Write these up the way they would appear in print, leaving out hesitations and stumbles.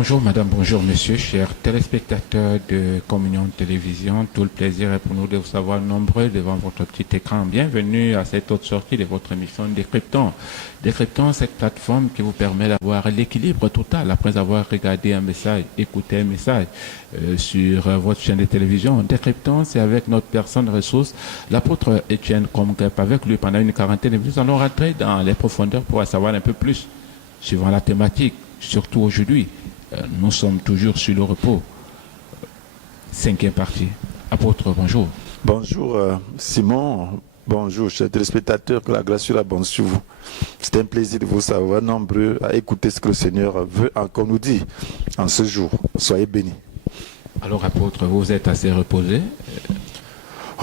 Bonjour madame, bonjour monsieur, chers téléspectateurs de Communion Télévision. Tout le plaisir est pour nous de vous savoir nombreux devant votre petit écran. Bienvenue à cette autre sortie de votre émission Décryptons. Décryptons, cette plateforme qui vous permet d'avoir l'équilibre total après avoir regardé un message, écouté un message sur votre chaîne de télévision. Décryptons, c'est avec notre personne ressource, l'apôtre Étienne Comgep. Avec lui pendant une quarantaine de minutes, nous allons rentrer dans les profondeurs pour en savoir un peu plus suivant la thématique, surtout aujourd'hui. Nous sommes toujours sur le repos. Cinquième partie. Apôtre, bonjour. Bonjour Simon, bonjour chers téléspectateurs, que la grâce soit bonne sur vous. C'est un plaisir de vous savoir nombreux à écouter ce que le Seigneur veut encore nous dire en ce jour. Soyez bénis. Alors apôtre, vous êtes assez reposé.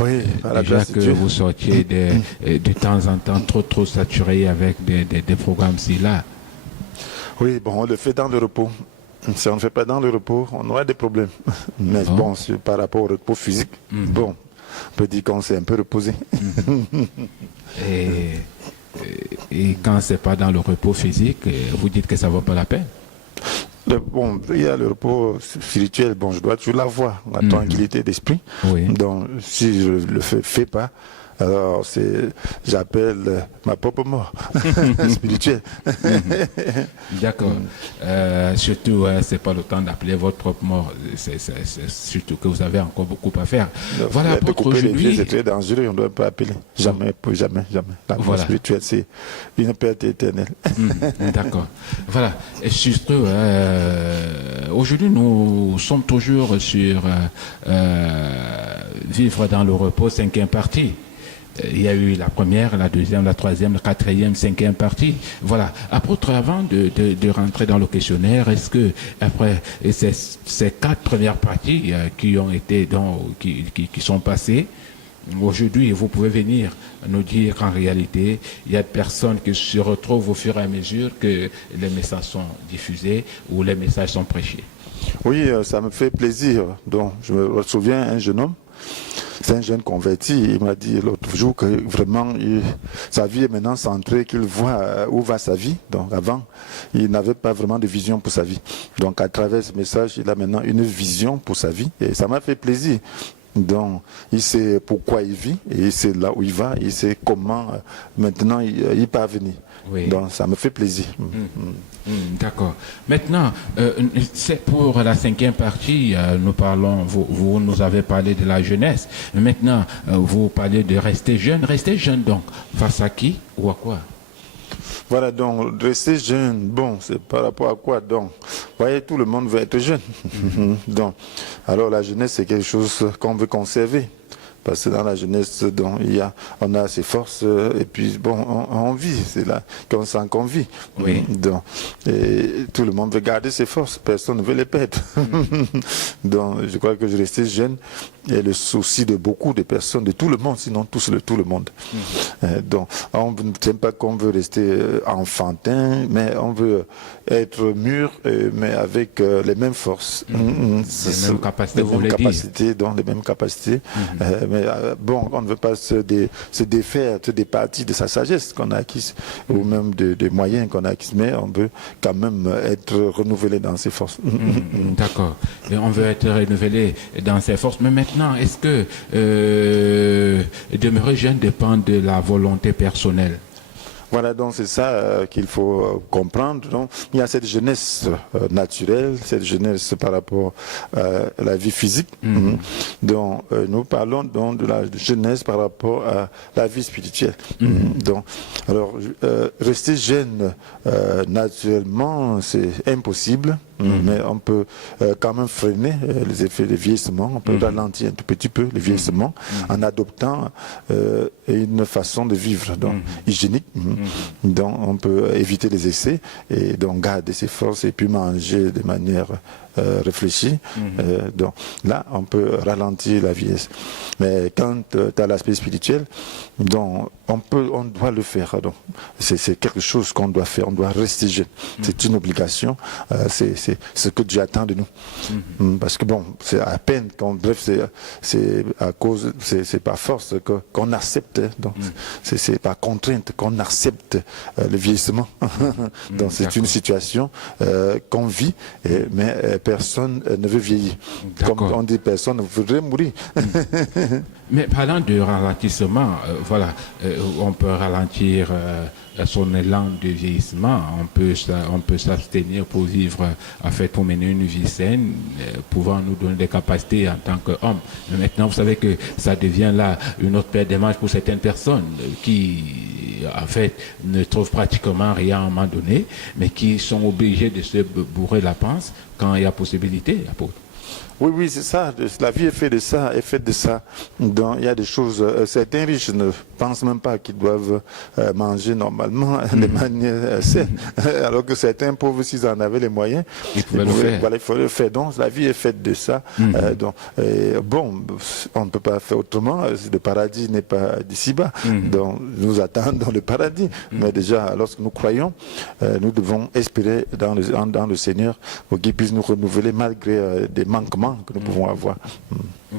Oui, à la déjà grâce que de Dieu. vous sortiez de temps en temps trop saturé avec des programmes si là. Oui, bon, on le fait dans le repos. Si on ne fait pas dans le repos, on aura des problèmes. Mais bon, par rapport au repos physique, bon, on peut dire qu'on s'est un peu reposé. Et quand c'est pas dans le repos physique, vous dites que ça vaut pas la peine. Bon, il y a le repos spirituel, bon, je dois toujours l'avoir, la tranquillité d'esprit. Oui. Donc, si je le fais pas, alors j'appelle ma propre mort spirituelle. D'accord. Surtout, c'est pas le temps d'appeler votre propre mort. C'est surtout que vous avez encore beaucoup à faire. Voilà, de apôtre, couper les pieds, aujourd'hui. c'est très dangereux, on ne doit pas appeler. Jamais, jamais. La mort Voilà. spirituelle, c'est une perte éternelle. D'accord. Voilà. Et surtout, aujourd'hui, nous sommes toujours sur vivre dans le repos, cinquième partie. Il y a eu la première, la deuxième, la troisième, la quatrième, cinquième partie. Voilà. Apôtre, avant de rentrer dans le questionnaire, est-ce que après ces quatre premières parties qui ont été qui sont passées, aujourd'hui, vous pouvez venir nous dire qu'en réalité, il y a des personnes qui se retrouvent au fur et à mesure que les messages sont diffusés ou les messages sont prêchés. Oui, ça me fait plaisir. Donc, je me souviens, un jeune homme, c'est un jeune converti, il m'a dit l'autre jour que vraiment sa vie est maintenant centrée, qu'il voit où va sa vie. Donc avant, il n'avait pas vraiment de vision pour sa vie. Donc à travers ce message, il a maintenant une vision pour sa vie et ça m'a fait plaisir. Donc il sait pourquoi il vit et il sait là où il va, il sait comment maintenant il peut venir. Oui. Donc ça me fait plaisir. D'accord. Maintenant, c'est pour la cinquième partie, nous parlons, vous nous avez parlé de la jeunesse. Maintenant, vous parlez de rester jeune. Rester jeune donc, face à qui ou à quoi? Voilà, donc rester jeune, bon, c'est par rapport à quoi donc? Vous voyez, tout le monde veut être jeune. Donc, alors la jeunesse, c'est quelque chose qu'on veut conserver. Parce que dans la jeunesse, donc, on a ses forces et puis bon, on vit, c'est là qu'on sent qu'on vit. Oui. Donc, et tout le monde veut garder ses forces, personne ne veut les perdre. Donc, je crois que je restais jeune et le souci de beaucoup de personnes, de tout le monde, sinon tout le monde. Donc, on ne tient pas qu'on veut rester enfantin, mais on veut être mûr, mais avec les mêmes forces. Les mêmes capacités, vous voulez dire. Donc les mêmes capacités. Mais bon, on ne veut pas se défaire des parties de sa sagesse qu'on a acquise, ou même des moyens qu'on a acquis, mais on veut quand même être renouvelé dans ses forces. D'accord. Et on veut être renouvelé dans ses forces. Mais maintenant, est-ce que demeurer jeune dépend de la volonté personnelle? Voilà, donc c'est ça qu'il faut comprendre. Donc, il y a cette jeunesse naturelle, cette jeunesse par rapport à la vie physique. Donc, nous parlons donc de la jeunesse par rapport à la vie spirituelle. Donc, alors, rester jeune naturellement, c'est impossible. Mais on peut quand même freiner les effets de vieillissement, on peut ralentir un tout petit peu le vieillissement en adoptant une façon de vivre donc, hygiénique. Donc on peut éviter les excès et donc garder ses forces et puis manger de manière réfléchie. Donc là, on peut ralentir la vieillesse. Mais quand tu as l'aspect spirituel, donc on doit le faire. Donc c'est quelque chose qu'on doit faire. On doit rester jeune. C'est une obligation. C'est ce que Dieu attend de nous. Parce que bon, c'est à peine bref, c'est à cause, c'est par force qu'on accepte, donc c'est par contrainte qu'on accepte le vieillissement. Donc c'est une situation qu'on vit, mais personne ne veut vieillir. Comme on dit, personne ne voudrait mourir. Mais parlant de ralentissement, on peut ralentir son élan de vieillissement, on peut s'abstenir pour vivre, en fait, pour mener une vie saine, pouvant nous donner des capacités en tant qu'homme. Mais maintenant, vous savez que ça devient là une autre paire de manches pour certaines personnes qui, en fait, ne trouvent pratiquement rien à un moment donné, mais qui sont obligés de se bourrer la panse quand il y a possibilité. Oui, c'est ça. La vie est faite de ça, Donc, il y a des choses. Certains riches ne pensent même pas qu'ils doivent manger normalement de manière saine, alors que certains pauvres, s'ils en avaient les moyens, il faut le faire. Donc, la vie est faite de ça. On ne peut pas faire autrement. Le paradis n'est pas d'ici-bas. Donc, nous attendons le paradis. Mais déjà, lorsque nous croyons, nous devons espérer dans le Seigneur pour qu'il puisse nous renouveler malgré des manquements que nous pouvons avoir.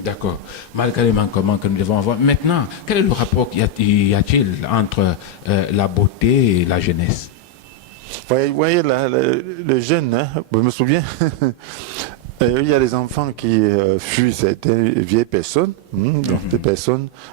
D'accord. Malgré les manquements que nous devons avoir. Maintenant, quel est le rapport y a-t-il entre la beauté et la jeunesse? Vous voyez, le jeune, hein, je me souviens, il y a des enfants qui fuient certaines vieilles personnes. Donc,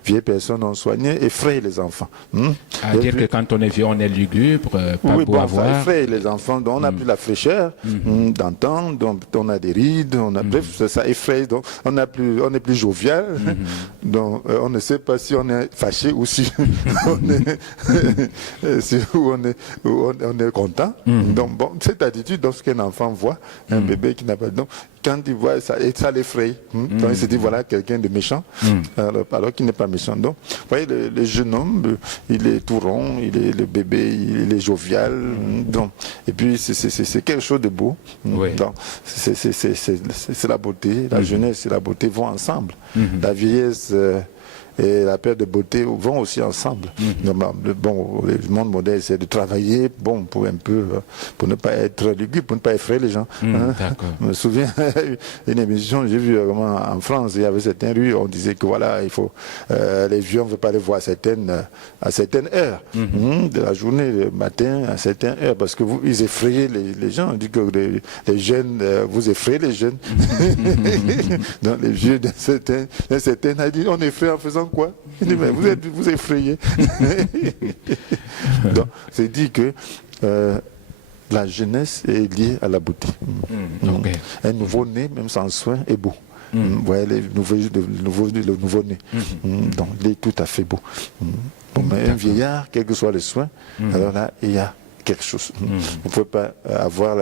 vieilles personnes ont soigné, effrayent les enfants. C'est-à-dire que quand on est vieux, on est lugubre, pas beau à voir. Ça effraie les enfants, donc on n'a plus la fraîcheur d'entendre, donc on a des rides, bref, ça effraie, donc on est plus jovial, donc on ne sait pas si on est fâché ou si on est content. Donc bon, cette attitude, lorsqu'un enfant voit un bébé qui n'a pas de nom, quand il voit ça, et ça l'effraie. Donc il se dit, voilà quelqu'un de méchant, alors qu'il n'est pas méchant. Donc, vous voyez, le jeune homme, il est tout rond, le bébé, il est jovial. Donc, et puis, c'est quelque chose de beau. Donc, c'est la beauté, la jeunesse et la beauté vont ensemble. La vieillesse et la perte de beauté vont aussi ensemble. Bon, le monde moderne, c'est de travailler, bon, pour ne pas être lugubre, pour ne pas effrayer les gens. Je me souviens d'une émission, j'ai vu en France, il y avait certaines rues, on disait que voilà, il faut, les vieux, on ne veut pas les voir à certaines heures de la journée, le matin, à certaines heures, parce que ils effrayaient les gens. On dit que les jeunes, vous effrayez les jeunes. Donc les vieux d'un certain a dit, on effraie en faisant quoi? Il dit, mais vous effrayez. Donc, c'est dit que la jeunesse est liée à la beauté. Un nouveau-né, même sans soin, est beau. Vous voyez, le nouveau-né. Donc, il est tout à fait beau. Mais un vieillard, quel que soit le soin, alors là, il y a quelque chose. Vous ne pouvez pas avoir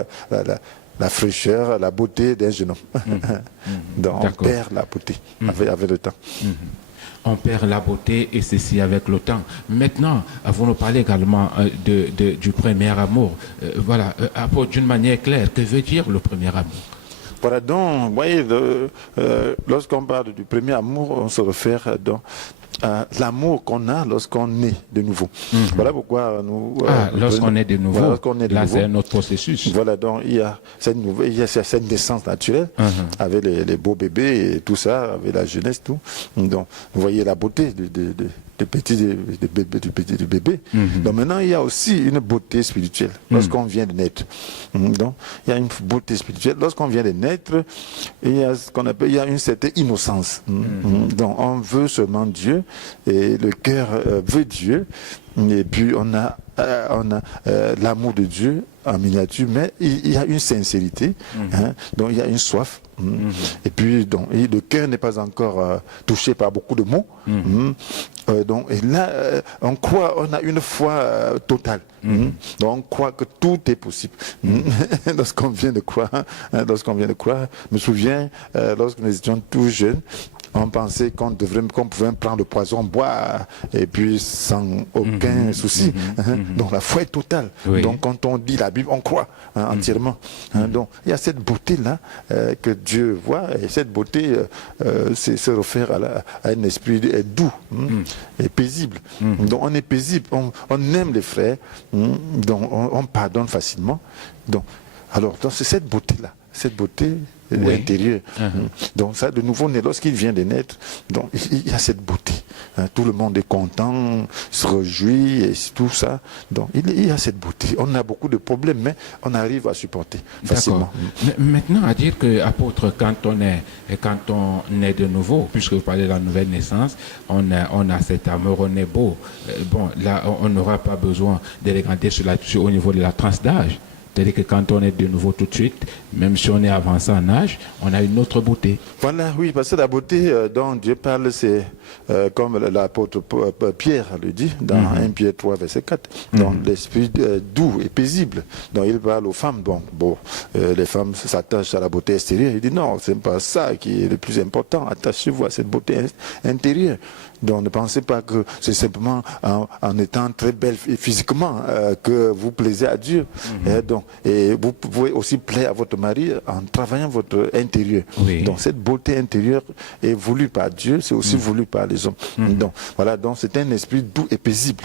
la fraîcheur, la beauté d'un jeune homme. Donc, on perd la beauté avec le temps. On perd la beauté et ceci avec le temps. Maintenant, vous nous parlez également du premier amour. D'une manière claire, que veut dire le premier amour? Voilà, donc, vous voyez, lorsqu'on parle du premier amour, on se réfère à l'amour qu'on a lorsqu'on est de nouveau. Voilà pourquoi nous... lorsqu'on est de nouveau, là c'est un autre processus. Voilà, donc il y a cette naissance naturelle, avec les beaux bébés et tout ça, avec la jeunesse, tout. Donc, vous voyez la beauté du bébé. Donc maintenant, il y a aussi une beauté spirituelle lorsqu'on vient de naître. Donc, il y a une beauté spirituelle. Lorsqu'on vient de naître, il y a ce qu'on appelle, il y a une certaine innocence. Donc, on veut seulement Dieu et le cœur veut Dieu. Et puis, on a l'amour de Dieu en miniature, mais il y a une sincérité, donc il y a une soif. Et puis, donc, le cœur n'est pas encore touché par beaucoup de mots. Donc, et là, on croit, on a une foi totale. Donc, on croit que tout est possible. Lorsqu'on vient de croire, je me souviens, lorsque nous étions tout jeunes, on pensait qu'on pouvait prendre le poison, boire, et puis sans aucun souci. Donc la foi est totale. Donc quand on dit la Bible, on croit entièrement. Donc il y a cette beauté-là que Dieu voit, et cette beauté se réfère à un esprit doux et paisible. Donc on est paisible, on aime les frères, donc on pardonne facilement. Donc Alors, donc, c'est cette beauté-là, cette beauté intérieure. Donc, ça, de nouveau-né, lorsqu'il vient de naître, donc, il y a cette beauté. Tout le monde est content, se réjouit, et tout ça. Donc, il y a cette beauté. On a beaucoup de problèmes, mais on arrive à supporter facilement. Maintenant, à dire que, apôtre, quand on est de nouveau, puisque vous parlez de la nouvelle naissance, on a cet amour, on est beau. Bon, là, on n'aura pas besoin d'éléganter là-dessus au niveau de la tranche d'âge. C'est-à-dire que quand on est de nouveau tout de suite, même si on est avancé en âge, on a une autre beauté. Voilà, oui, parce que la beauté dont Dieu parle, c'est comme l'apôtre Pierre le dit dans 1 Pierre 3, verset 4, donc l'esprit doux et paisible. Donc il parle aux femmes. Bon, les femmes s'attachent à la beauté extérieure. Il dit non, c'est pas ça qui est le plus important. Attachez-vous à cette beauté intérieure. Donc ne pensez pas que c'est simplement en étant très belle physiquement que vous plaisez à Dieu. Et vous pouvez aussi plaire à votre mari en travaillant votre intérieur. Oui. Donc cette beauté intérieure est voulue par Dieu, c'est aussi voulu par les hommes. Donc voilà, donc c'est un esprit doux et paisible.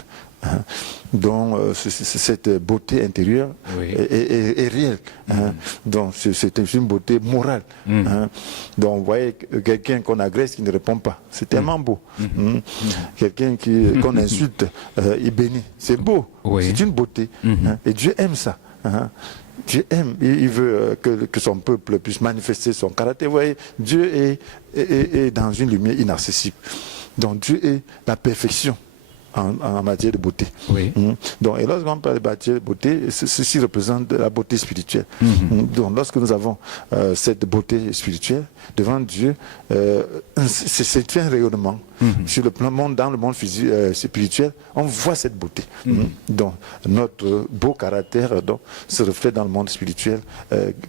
Donc cette beauté intérieure est réelle. Donc c'est une beauté morale. Donc vous voyez quelqu'un qu'on agresse qui ne répond pas, c'est tellement beau. Quelqu'un qu'on insulte, il bénit, c'est beau, c'est une beauté. Et Dieu aime ça. Dieu aime, il veut que son peuple puisse manifester son caractère. Vous voyez, Dieu est dans une lumière inaccessible. Donc Dieu est la perfection en matière de beauté. Donc, et lorsqu'on parle de matière de beauté, ceci représente la beauté spirituelle. Donc lorsque nous avons cette beauté spirituelle devant Dieu, c'est un rayonnement. Sur le plan monde, dans le monde physique, spirituel, on voit cette beauté. Donc notre beau caractère se reflète dans le monde spirituel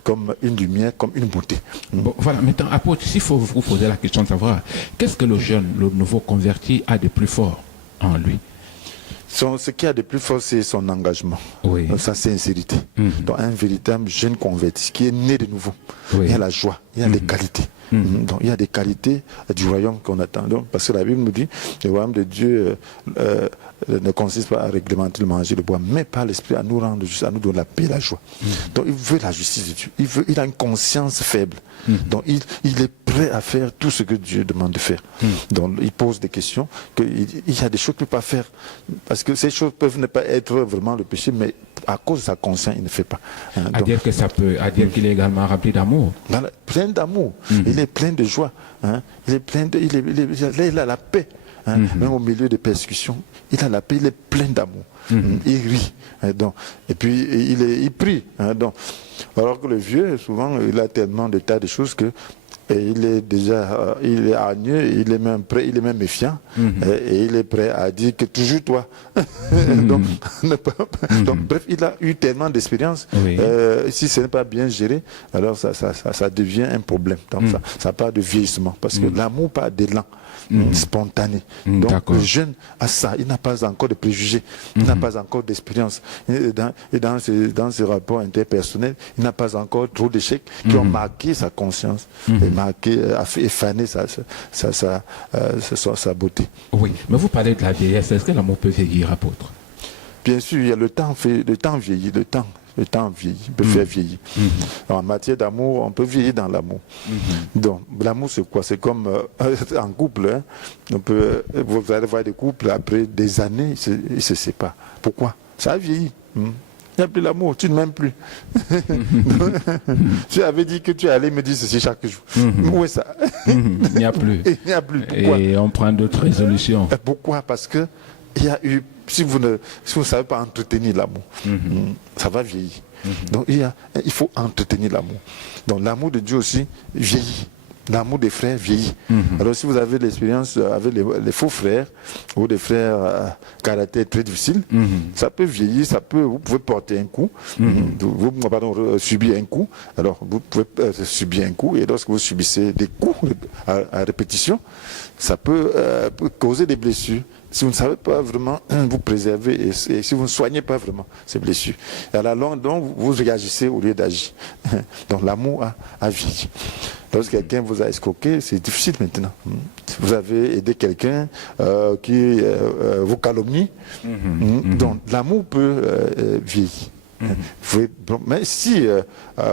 comme une lumière, comme une beauté. Bon, voilà, maintenant, apôtre, s'il faut vous poser la question de savoir, qu'est-ce que le jeune, le nouveau converti a de plus fort en lui? Ce qu'il y a de plus fort, c'est son engagement, sa sincérité. Donc un véritable jeune converti qui est né de nouveau. Il y a la joie, il y a les qualités. Donc il y a des qualités du royaume qu'on attend. Donc, parce que la Bible nous dit que le royaume de Dieu ne consiste pas à réglementer le manger, le bois, mais par l'esprit à nous rendre juste, à nous donner la paix et la joie. Donc il veut la justice de Dieu. Il a une conscience faible. Donc il est prêt à faire tout ce que Dieu demande de faire. Donc il pose des questions, il y a des choses qu'il ne peut pas faire. Parce que ces choses peuvent ne pas être vraiment le péché, mais à cause de sa conscience, il ne fait pas. À dire que ça peut, à dire qu'il est également rempli d'amour. Plein d'amour. Il est plein de joie. Il est plein de, il a la paix. Même au milieu des persécutions, il a la paix, il est plein d'amour. Il rit. Et puis il prie. Alors que le vieux, souvent, il a tellement de tas de choses que il est déjà, il est hargneux, il est même prêt, il est même méfiant, et il est prêt à dire que toujours toi. donc, bref, il a eu tellement d'expérience. Si ce n'est pas bien géré, alors ça devient un problème. Donc ça part de vieillissement, parce que l'amour part d'élan. Spontané. Donc le jeune a ça, il n'a pas encore de préjugés, il n'a pas encore d'expérience. Et dans ce rapport interpersonnel, il n'a pas encore trop d'échecs qui ont marqué sa conscience, et marqué, effané sa beauté. Oui, mais vous parlez de la vieillesse, est-ce que l'amour peut vieillir, apôtre? Bien sûr, il y a le temps vieillit, le temps vieillit, peut faire vieillir. En matière d'amour, on peut vieillir dans l'amour. Donc, l'amour, c'est quoi? C'est comme en couple. Vous allez voir des couples, après des années, ils se séparent. Pourquoi? Ça a vieilli. Il n'y a plus l'amour, tu ne m'aimes plus. Tu avais dit que tu allais me dire ceci chaque jour. Où est ça? Il n'y a plus. Il n'y a plus. Pourquoi? Et on prend d'autres résolutions. Pourquoi? Parce que il y a eu, si vous ne savez pas entretenir l'amour, ça va vieillir. Donc il faut entretenir l'amour. Donc l'amour de Dieu aussi vieillit. L'amour des frères vieillit. Alors si vous avez l'expérience avec les faux frères ou des frères à caractère très difficile, ça peut vieillir, vous pouvez porter un coup, subir un coup. Alors vous pouvez subir un coup, et lorsque vous subissez des coups à répétition, ça peut causer des blessures. Si vous ne savez pas vraiment vous préserver et si vous ne soignez pas vraiment ces blessures, et à la longue, donc, vous réagissez au lieu d'agir. Donc l'amour a vieilli. Lorsque quelqu'un vous a escroqué, c'est difficile maintenant. Vous avez aidé quelqu'un qui vous calomnie, donc l'amour peut vieillir. Mais si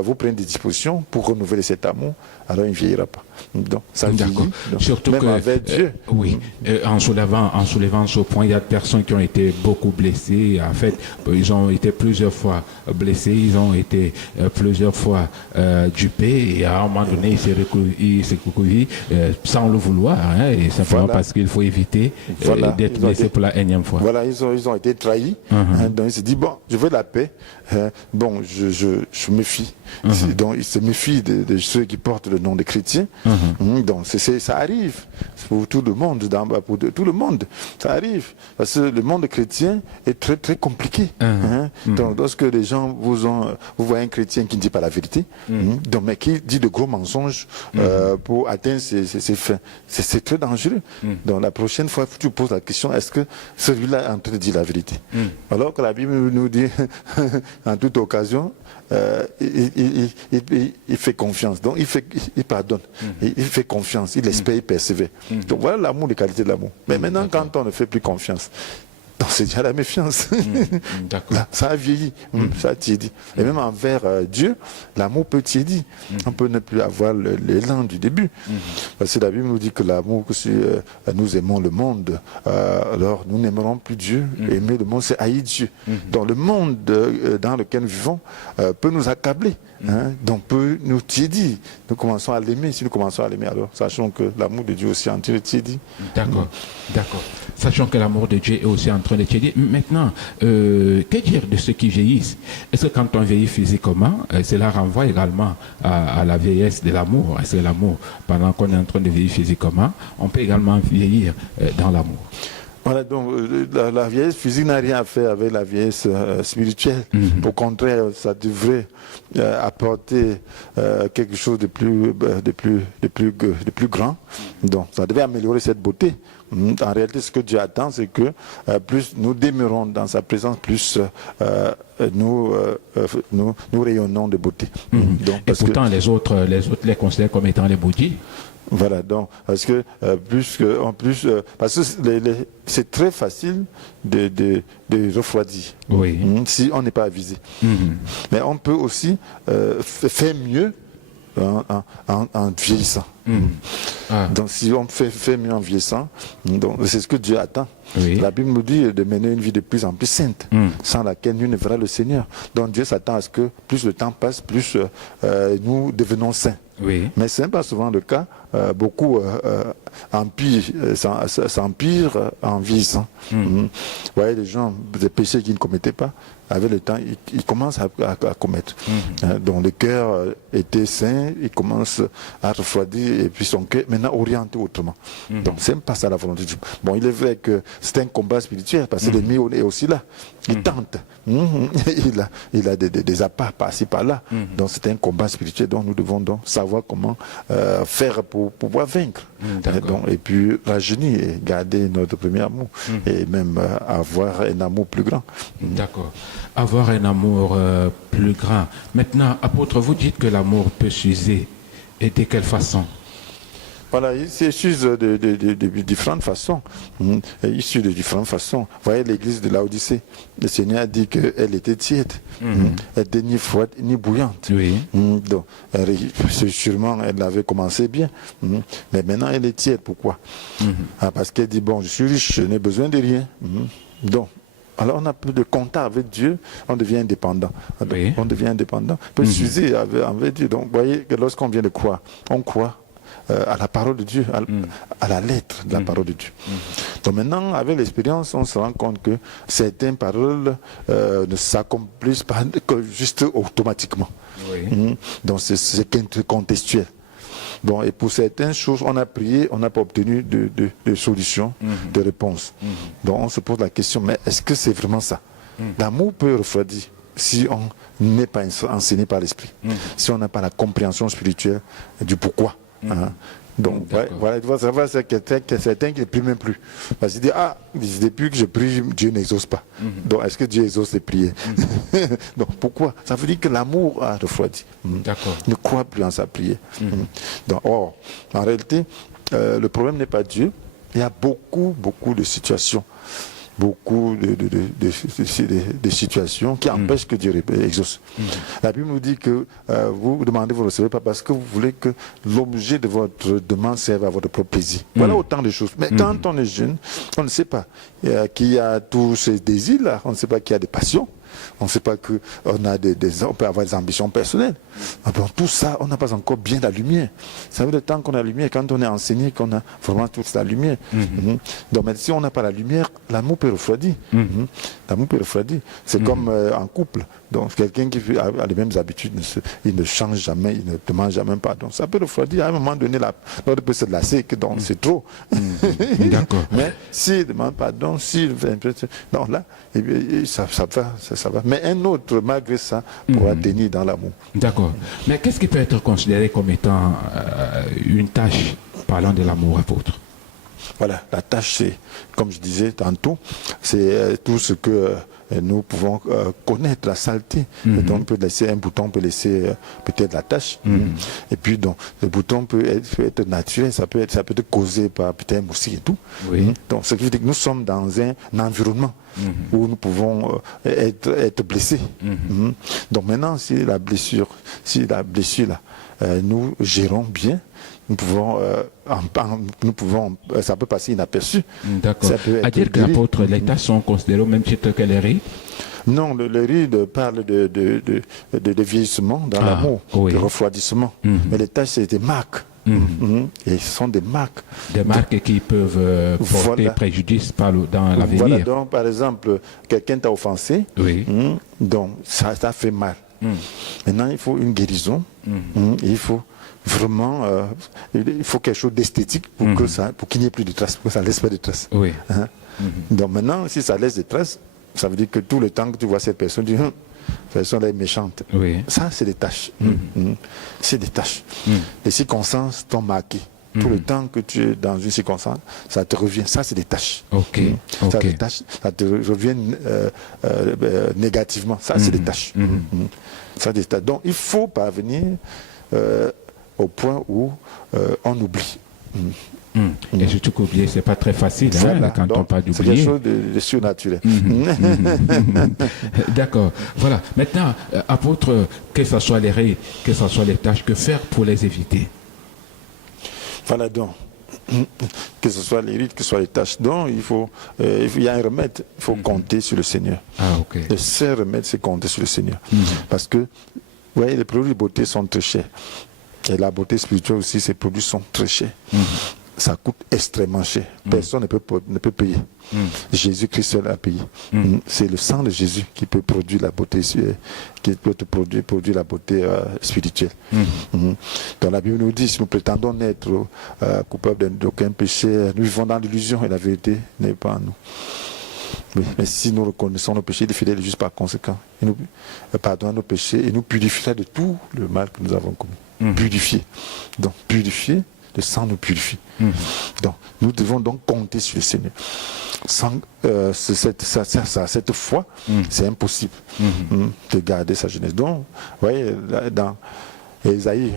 vous prenez des dispositions pour renouveler cet amour, alors il ne vieillira pas. Donc, ça vieillit. Surtout même que, avec Dieu. Oui, en soulevant ce point, il y a des personnes qui ont été beaucoup blessées. En fait, ils ont été plusieurs fois blessés, ils ont été plusieurs fois dupés, et à un moment donné, ils s'est recouvré sans le vouloir, hein, et simplement parce qu'il faut éviter d'être blessé pour la énième fois. Voilà, ils ont été trahis. Donc, il se dit, bon, je veux la paix. Bon, je me méfie. Donc, il se méfie de ceux qui portent le nom de chrétiens. Donc, ça arrive pour tout le monde, pour tout le monde. Ça arrive. Parce que le monde chrétien est très, très compliqué. Donc, lorsque les gens vous voyez un chrétien qui ne dit pas la vérité, donc, mais qui dit de gros mensonges pour atteindre ses fins, c'est très dangereux. Donc, la prochaine fois, tu poses la question, est-ce que celui-là est en train de dire la vérité? Alors que la Bible nous dit, en toute occasion, il fait confiance, donc il pardonne, il fait confiance, il espère, il persévère. Donc voilà l'amour, les qualités de l'amour. Mais maintenant, quand on ne fait plus confiance, donc c'est déjà la méfiance. Là, ça a vieilli, ça a tiédi. Et même envers Dieu, l'amour peut tiédir. On peut ne plus avoir l'élan du début. Parce que la Bible nous dit que l'amour, que si nous aimons le monde, alors nous n'aimerons plus Dieu. Aimer le monde, c'est haïr Dieu. Donc le monde dans lequel nous vivons peut nous accabler. Donc peut nous tiédir. Nous commençons à l'aimer. Si nous commençons à l'aimer, alors sachons que l'amour de Dieu aussi est en train de tiédir. D'accord. Sachant que l'amour de Dieu est aussi en train de tiédir. Maintenant, que dire de ceux qui vieillissent? Est-ce que quand on vieillit physiquement, cela renvoie également à la vieillesse de l'amour? Est-ce que l'amour, pendant qu'on est en train de vieillir physiquement, on peut également vieillir dans l'amour? Voilà, donc la vieillesse physique n'a rien à faire avec la vieillesse spirituelle. Au contraire, ça devrait apporter quelque chose de plus grand. Donc, ça devait améliorer cette beauté. En réalité, ce que Dieu attend, c'est que plus nous demeurons dans sa présence, plus nous rayonnons de beauté. Donc, et pourtant, les autres les considèrent comme étant les bouddhis. Voilà, donc, parce que c'est très facile de refroidir si on n'est pas avisé. Mais on peut aussi faire mieux en vieillissant. Donc si on fait mieux en vieillissant, c'est ce que Dieu attend. La Bible nous dit de mener une vie de plus en plus sainte, sans laquelle nul ne verra le Seigneur. Donc Dieu s'attend à ce que plus le temps passe, plus nous devenons saints. Mais ce n'est pas souvent le cas. Beaucoup s'empirent en vieillissant. Vous voyez, les gens, des péchés qu'ils ne commettaient pas, avec le temps, ils commencent à commettre. Donc le cœur était sain, il commence à refroidir, et puis son cœur maintenant orienté autrement. Donc c'est pas ça la volonté de Dieu. Bon, il est vrai que c'est un combat spirituel, parce que l'ennemi est aussi là. Il tente. Il a des appâts par-ci par-là. Donc c'est un combat spirituel, dont nous devons donc savoir comment faire pour pouvoir vaincre. Et puis rajeunir et garder notre premier amour. Et même avoir un amour plus grand. D'accord. Avoir un amour plus grand. Maintenant, apôtre, vous dites que l'amour peut s'user. Et de quelle façon? Voilà, il s'use de différentes façons. Issu de différentes façons. Vous voyez l'église de Laodicée. Le Seigneur a dit qu'elle était tiède. Elle n'était ni froide ni bouillante. Donc, sûrement, elle avait commencé bien. Mais maintenant, elle est tiède. Pourquoi? Parce qu'elle dit, bon, je suis riche, je n'ai besoin de rien. Donc, alors on n'a plus de contact avec Dieu, on devient indépendant. On devient indépendant. On peut s'user avec Dieu. Donc, vous voyez que lorsqu'on vient de croire, on croit à la parole de Dieu, à la lettre de la parole de Dieu. Donc maintenant, avec l'expérience, on se rend compte que certaines paroles ne s'accomplissent pas juste automatiquement. Donc c'est contextuel. Bon, et pour certaines choses, on a prié, on n'a pas obtenu de solution, de réponse. Donc on se pose la question, mais est-ce que c'est vraiment ça? L'amour peut refroidir si on n'est pas enseigné par l'esprit, si on n'a pas la compréhension spirituelle du pourquoi. Donc voilà, tu vois, ça va, c'est certains qui ne prient même plus. Parce qu'ils disent, depuis que je prie, Dieu n'exauce pas. Donc est-ce que Dieu exauce les prières? Donc pourquoi? Ça veut dire que l'amour a refroidi. Ne croit plus en sa prière. Donc, en réalité, le problème n'est pas Dieu. Il y a beaucoup de situations beaucoup de situations qui empêchent que Dieu exauce. La Bible nous dit que vous demandez, vous ne recevez pas parce que vous voulez que l'objet de votre demande serve à votre propre plaisir. Voilà autant de choses. Mais quand on est jeune, on ne sait pas qu'il y a tous ces désirs-là, on ne sait pas qu'il y a des passions. On ne sait pas qu'on on peut avoir des ambitions personnelles. Donc, tout ça, on n'a pas encore bien la lumière. Ça veut dire le temps qu'on a la lumière, quand on est enseigné, qu'on a vraiment toute la lumière. Donc, mais si on n'a pas la lumière, l'amour peut refroidir. L'amour peut refroidir. C'est comme en couple. Donc, quelqu'un qui a les mêmes habitudes, il ne change jamais, il ne demande jamais pardon. Ça peut refroidir. À un moment donné, l'autre peut se lasser, que c'est trop. D'accord. Mais s'il demande pardon, s'il fait non, là, ça va. Mais un autre, malgré ça, pourra tenir dans l'amour. D'accord. Mais qu'est-ce qui peut être considéré comme étant une tâche parlant de l'amour apôtre? Voilà, la tâche, c'est, comme je disais tantôt, c'est tout ce que nous pouvons connaître, la saleté. Donc, on peut laisser un bouton, on peut laisser peut-être la tâche. Et puis, donc, le bouton peut être naturel, ça peut être causé par peut-être un moustique et tout. Oui. Donc, ce qui veut dire que nous sommes dans un environnement où nous pouvons être blessés. Donc, maintenant, si la blessure là, nous gérons bien, nous pouvons, ça peut passer inaperçu. D'accord. À dire que l'apôtre, les tâches sont considérées au même titre que les rides? Non, le ride parle de vieillissement dans l'amour, de refroidissement. Mais les tâches, c'est des marques. Et ce sont des marques. Des marques qui peuvent porter préjudice dans l'avenir. Voilà, donc par exemple, quelqu'un t'a offensé, donc ça fait mal. Maintenant, il faut une guérison. Il faut vraiment, il faut quelque chose d'esthétique pour qu'il n'y ait plus de traces, pour que ça ne laisse pas de traces. Donc maintenant, si ça laisse des traces, ça veut dire que tout le temps que tu vois cette personne, tu dis, cette personne est méchante. Ça, c'est des tâches. C'est des tâches. Les circonstances t'ont marqué. Tout le temps que tu es dans une circonstance, ça te revient. Ça, c'est des tâches. Ça, des tâches, ça te revient négativement. Ça, c'est des tâches. Ça, des tâches. Donc, il faut parvenir au point où on oublie. Et surtout qu'oublier, c'est pas très facile quand on parle d'oublier. C'est quelque chose de surnaturel. D'accord. Voilà. Maintenant, apôtre, que ce soit les rides, que ce soit les tâches, que faire pour les éviter? Voilà donc. Que ce soit les rides, que ce soit les tâches. Donc, il y a un remède. Il faut compter sur le Seigneur. Le seul remède, c'est compter sur le Seigneur. Parce que, vous voyez, les produits de beauté sont très chers. Et la beauté spirituelle aussi, ces produits sont très chers. Ça coûte extrêmement cher. Personne ne peut payer. Jésus-Christ seul a payé. C'est le sang de Jésus qui peut produire la beauté, qui peut te produire la beauté spirituelle. Donc la Bible nous dit, si nous prétendons n'être coupables d'aucun péché, nous vivons dans l'illusion et la vérité n'est pas en nous. Mais si nous reconnaissons nos péchés, il est fidèle et juste par conséquent. Il nous pardonne nos péchés et nous purifiera de tout le mal que nous avons commis. Purifier. Donc purifier, le sang nous purifie. Donc nous devons donc compter sur le Seigneur. Sans cette foi, c'est impossible de garder sa jeunesse. Donc, vous voyez, dans Ésaïe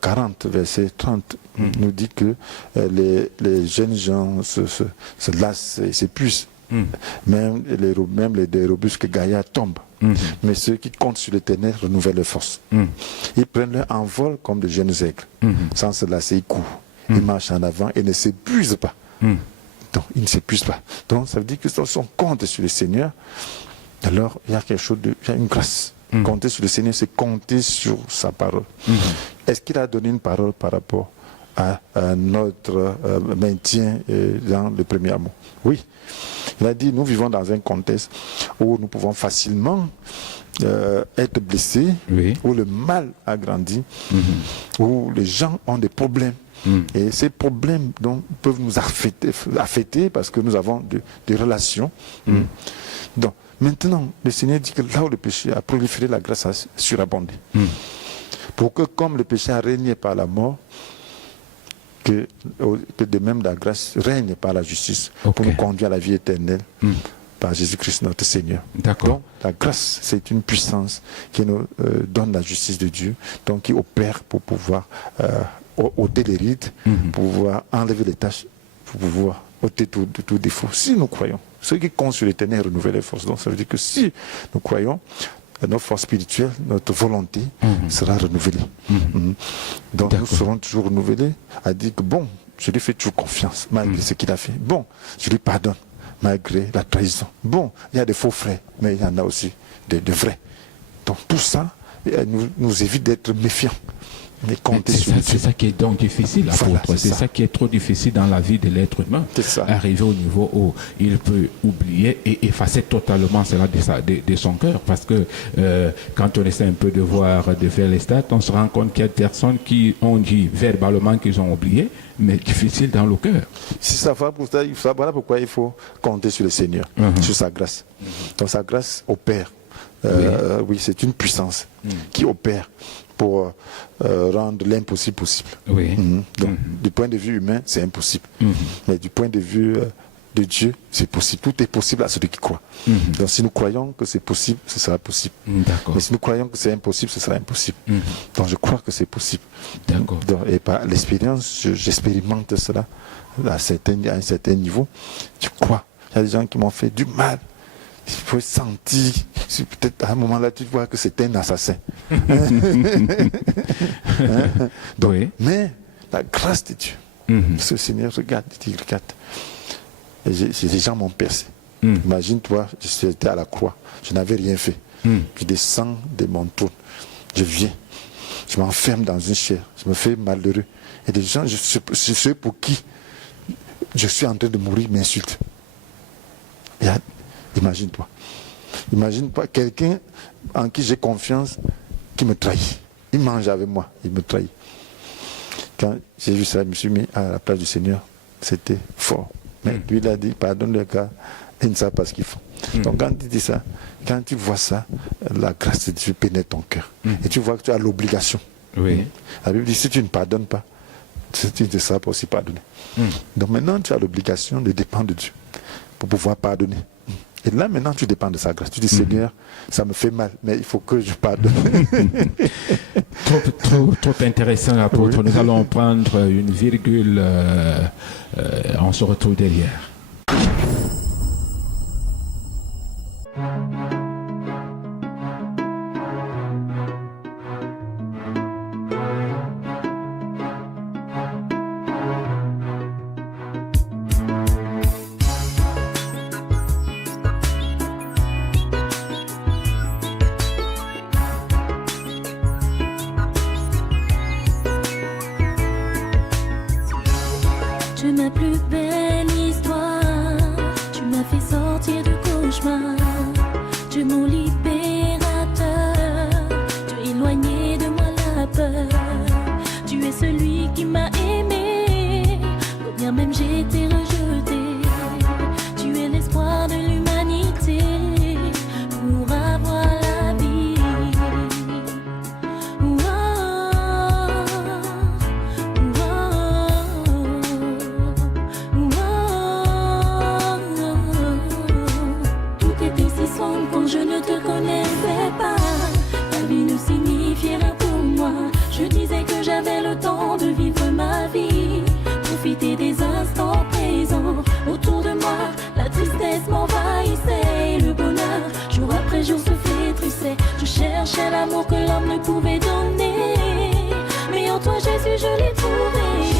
40, verset 30, nous dit que les jeunes gens se lassent et s'épuisent. Même les robustes gaillards tombent. Mais ceux qui comptent sur l'Éternel renouvellent leurs forces. Ils prennent leur envol comme de jeunes aigles. Sans se lasser, ils courent. Ils marchent en avant et ne s'épuisent pas. Donc, ils ne s'épuisent pas. Donc, ça veut dire que si on compte sur le Seigneur, alors il y a quelque chose il y a une grâce. Compter sur le Seigneur, c'est compter sur sa parole. Est-ce qu'il a donné une parole par rapport à notre maintien dans le premier amour? Oui. Il a dit, nous vivons dans un contexte où nous pouvons facilement être blessés, où le mal a grandi, où les gens ont des problèmes. Et ces problèmes donc, peuvent nous affecter parce que nous avons des relations. Donc, maintenant, le Seigneur dit que là où le péché a proliféré, la grâce a surabondé. Pour que, comme le péché a régné par la mort, que de même la grâce règne par la justice pour nous conduire à la vie éternelle par Jésus-Christ notre Seigneur. Donc la grâce, c'est une puissance qui nous donne la justice de Dieu, donc qui opère pour pouvoir ôter les rides, pour pouvoir enlever les tâches, pour pouvoir ôter tout défaut. Si nous croyons, Ceux qui comptent sur l'Éternel renouvellent les forces. Donc ça veut dire que si nous croyons, notre force spirituelle, notre volonté sera renouvelée. Donc nous serons toujours renouvelés à dire que bon, je lui fais toujours confiance malgré ce qu'il a fait. Bon, je lui pardonne malgré la trahison. Bon, il y a des faux frères, mais il y en a aussi de vrais. Donc tout ça nous évite d'être méfiants. Mais c'est ça qui est donc difficile, apôtre. Voilà, c'est ça qui est trop difficile dans la vie de l'être humain. Arriver au niveau où il peut oublier et effacer totalement cela de son cœur. Parce que quand on essaie un peu de faire les stats, on se rend compte qu'il y a des personnes qui ont dit verbalement qu'ils ont oublié, mais difficile dans le cœur. Si ça va pour ça, voilà pourquoi il faut compter sur le Seigneur, sur sa grâce. Donc sa grâce opère. Oui, c'est une puissance qui opère pour rendre l'impossible possible. Donc, du point de vue humain, c'est impossible. Mais du point de vue de Dieu, c'est possible. Tout est possible à celui qui croit. Donc, si nous croyons que c'est possible, ce sera possible. Mais si nous croyons que c'est impossible, ce sera impossible. Donc, je crois que c'est possible. Et par l'expérience, j'expérimente cela à un certain niveau. Je crois. Il y a des gens qui m'ont fait du mal. Il faut sentir, peut-être à un moment là tu vois que c'est un assassin. Donc, mais la grâce de Dieu, ce Seigneur regarde, il dit regarde, les gens m'ont percé. Imagine-toi, j'étais à la croix, je n'avais rien fait. Je descends de mon trône, je viens, je m'enferme dans une chair, je me fais malheureux. Et les gens, ceux pour qui je suis en train de mourir m'insultent. Imagine-toi. Imagine-toi quelqu'un en qui j'ai confiance qui me trahit. Il mange avec moi, il me trahit. Quand j'ai vu ça, je me suis mis à la place du Seigneur. C'était fort. Mais lui, il a dit, pardonne le gars, ils ne savent pas ce qu'ils font. Donc quand tu dis ça, quand tu vois ça, la grâce de Dieu pénètre ton cœur. Et tu vois que tu as l'obligation. La Bible dit, si tu ne pardonnes pas, tu ne seras pas aussi pardonné. Donc maintenant, tu as l'obligation de dépendre de Dieu pour pouvoir pardonner. Et là, maintenant, tu dépends de sa grâce. Tu dis, Seigneur, ça me fait mal, mais il faut que je pardonne. Trop intéressant, apôtre. Nous allons prendre une virgule. On se retrouve derrière. Ma plus belle histoire, tu m'as fait sortir du cauchemar, tu es mon libérateur, tu es éloigné de moi la peur, tu es celui qui m'a aimé, quand bien même j'ai été rejeté, tu es l'espoir de l'humanité, pour avoir la vie. Quand je ne te connaissais pas, ta vie ne signifiait rien pour moi. Je disais que j'avais le temps de vivre ma vie, profiter des instants présents autour de moi. La tristesse m'envahissait, le bonheur jour après jour se flétrissait. Je cherchais l'amour que l'homme ne pouvait donner, mais en toi Jésus je l'ai trouvé.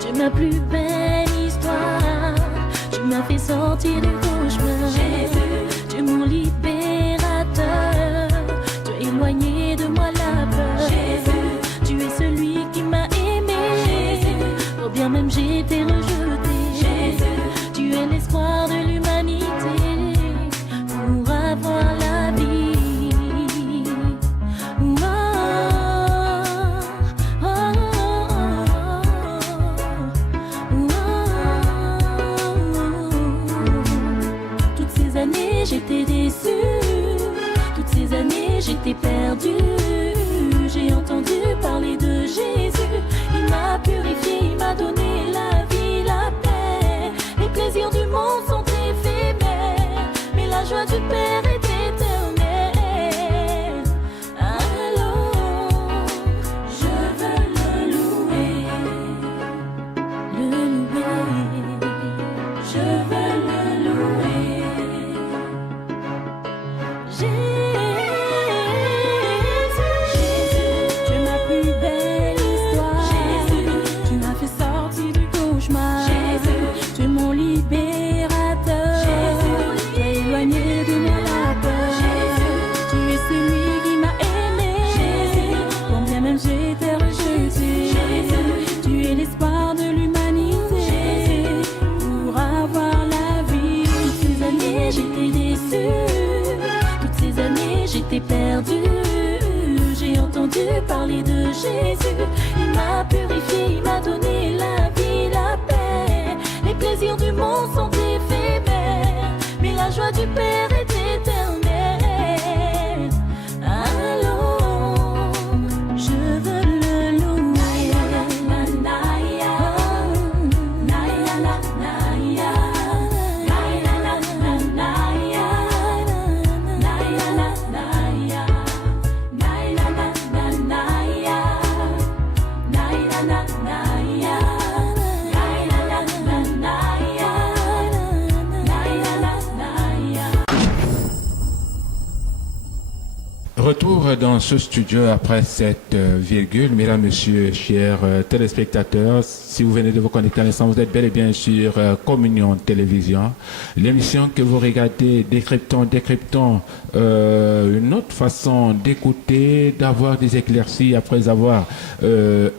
Tu es ma plus belle histoire, tu m'as fait sortir du cauchemar. Jésus, tu es mon libérateur, tu es éloigné de moi la peur. Jésus, tu es celui qui m'a aimé. Jésus, oh bien même j'ai été rejeté. Jésus, tu es l'espoir de l'humanité, pour avoir la vie. Toutes ces années j'étais déçue, toutes ces années j'étais perdue. J'ai entendu parler de Jésus, il m'a purifié, il m'a donné la vie, la paix. Les plaisirs du monde sont éphémères, mais la joie du Père est éternelle. Alors, je veux le louer, je veux le louer. j'étais déçue. Toutes ces années, j'étais perdue. J'ai entendu parler de Jésus. Il m'a purifié, il m'a donné la vie, la paix. Les plaisirs du monde sont éphémères, mais la joie du Père est éternelle. Alors, je veux le louer. Retour dans ce studio après cette virgule. Mesdames, Messieurs, chers téléspectateurs, si vous venez de vous connecter à l'instant, vous êtes bel et bien sur Communion Télévision. L'émission que vous regardez, décryptons une autre façon d'écouter, d'avoir des éclaircies après avoir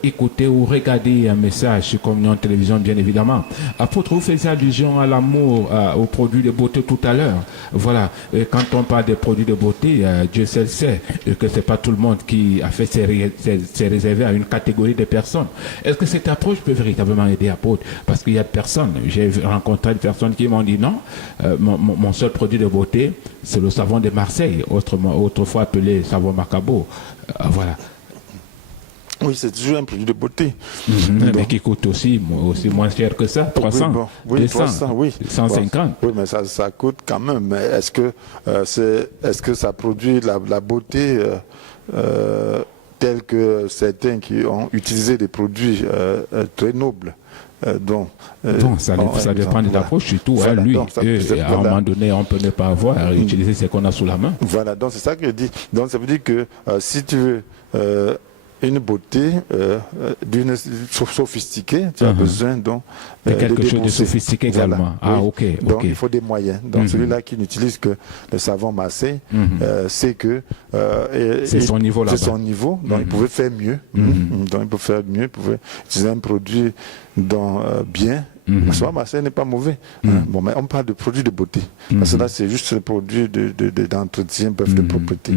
écouté ou regardé un message sur Communion Télévision, bien évidemment. Apôtre, vous faisiez allusion à l'amour, aux produits de beauté tout à l'heure. Voilà, quand on parle des produits de beauté, Dieu seul sait que c'est pas tout le monde qui a fait c'est réservé à une catégorie de personnes. Est-ce que cette approche peut véritablement aider apôtre? Parce qu'il y a des personnes, j'ai rencontré des personnes qui m'ont dit non, mon seul produit de beauté, c'est le savon de Marseille, autrefois appelé savon Macabo. Voilà. Oui, c'est toujours un produit de beauté. Mais qui coûte aussi moins cher que ça, 300, oui, bon, oui, 200, 300, oui. 150. Oui, mais ça coûte quand même. Mais est-ce que ça produit la beauté telle que certains qui ont utilisé des produits très nobles? Bon, ça dépend de l'approche, surtout voilà, lui. Donc, à un moment donné, on ne peut pas avoir et utiliser ce qu'on a sous la main. Voilà, donc c'est ça que je dis. Donc ça veut dire que si tu veux une beauté d'une sophistiquée, tu as besoin donc de quelque chose de sophistiqué également. Voilà, oui. Ok. Donc il faut des moyens. Donc celui-là qui n'utilise que le savon Marseille, c'est que c'est son niveau là-bas. C'est son niveau. Donc il pouvait faire mieux. Donc il peut faire mieux. Il pouvait utiliser un produit bien. Soit Marseille n'est pas mauvais. Bon, mais on parle de produits de beauté. Parce que là, c'est juste le produit d'entretien, bref, de propreté.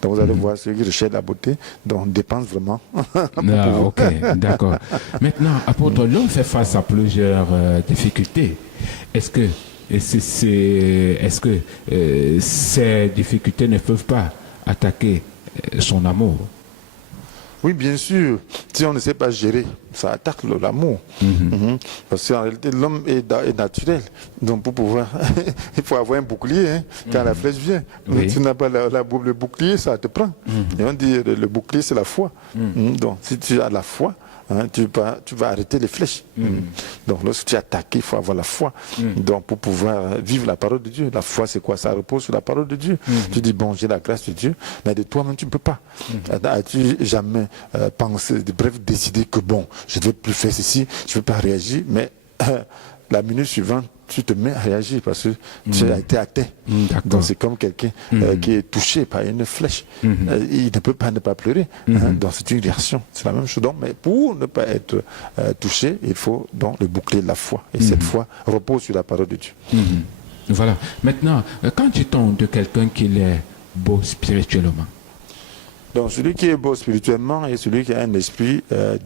Donc vous allez voir ceux qui recherchent la beauté, donc dépensent vraiment. Ok, d'accord. Maintenant, apôtre, l'homme fait face à plusieurs difficultés. Est-ce que ces difficultés ne peuvent pas attaquer son amour? Oui, bien sûr. Si on ne sait pas gérer, ça attaque l'amour. Parce qu'en réalité, l'homme est naturel. Donc, pour pouvoir, il faut avoir un bouclier. Quand la flèche vient, si tu n'as pas le bouclier, ça te prend. Et on dit le bouclier, c'est la foi. Donc, si tu as la foi, tu vas arrêter les flèches. Donc, lorsque tu es attaqué, il faut avoir la foi. Donc, pour pouvoir vivre la parole de Dieu. La foi, c'est quoi? Ça repose sur la parole de Dieu. Tu dis, bon, j'ai la grâce de Dieu, mais de toi-même, tu ne peux pas. As-tu jamais pensé, bref, décidé que, bon, je ne veux plus faire ceci, je ne veux pas réagir, mais la minute suivante, tu te mets à réagir parce que tu as été atteint. Donc c'est comme quelqu'un qui est touché par une flèche. Il ne peut pas ne pas pleurer. Donc c'est une réaction. C'est la même chose. Donc, mais pour ne pas être touché, il faut donc le bouclier de la foi. Et cette foi repose sur la parole de Dieu. Voilà. Maintenant, quand tu tombes de quelqu'un qui est beau spirituellement? Donc celui qui est beau spirituellement est celui qui a un esprit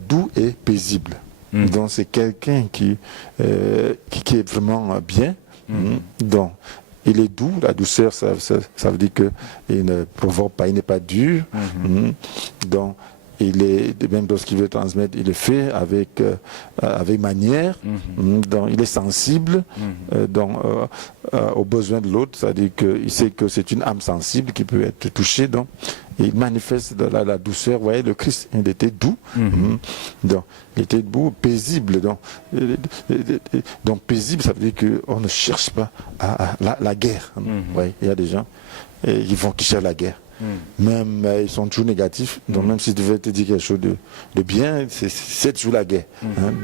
doux et paisible. Donc c'est quelqu'un qui est vraiment bien. Donc il est doux, la douceur, ça veut dire qu'il ne provoque pas, il n'est pas dur. Donc il est, même lorsqu'il veut transmettre, il le fait avec manière. Donc il est sensible aux besoins de l'autre, c'est-à-dire qu'il sait que c'est une âme sensible qui peut être touchée. Donc il manifeste de la douceur. Vous voyez, le Christ, il était doux. Donc il était doux, paisible. Donc paisible, ça veut dire qu'on ne cherche pas la guerre. Ouais, il y a des gens qui cherchent la guerre. Même ils sont toujours négatifs. Donc même s'ils devaient te dire quelque chose de bien, c'est toujours la guerre.